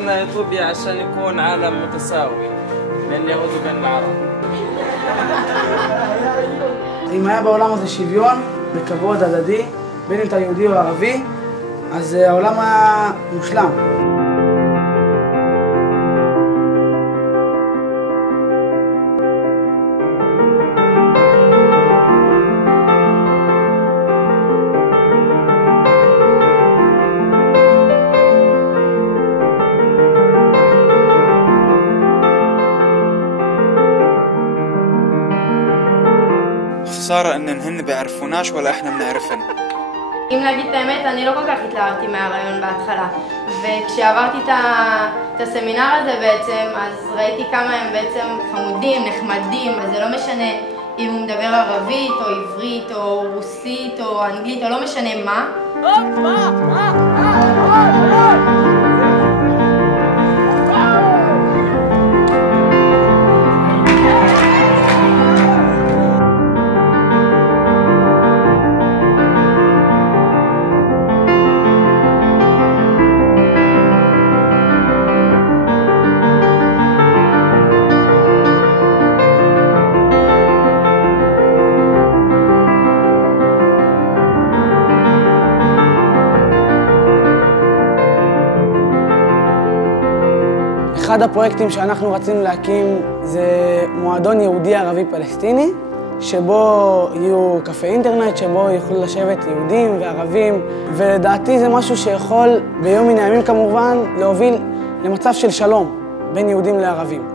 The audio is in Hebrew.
اخترنا إثيوبيا عشان يكون عالم متساوي بين اليهود وبين العرب. אם היה בעולם הזה שוויון וכבוד הדדי, בין אם אתה יהודי או ערבי, אז העולם היה מושלם. خسارة إنهن بيعرفوناش ولا إحنا بنعرفن. אם להגיד את האמת, אני לא כל כך התלהבתי מהרעיון בהתחלה. וכשעברתי את הסמינר הזה בעצם, אז ראיתי כמה הם בעצם חמודים, נחמדים, אז זה לא משנה אם הוא מדבר ערבית או עברית או רוסית או אנגלית או לא משנה מה. אחד הפרויקטים שאנחנו רצינו להקים זה מועדון יהודי ערבי פלסטיני, שבו יהיו קפה אינטרנט, שבו יוכלו לשבת יהודים וערבים, ולדעתי זה משהו שיכול ביום מן הימים כמובן להוביל למצב של שלום בין יהודים לערבים.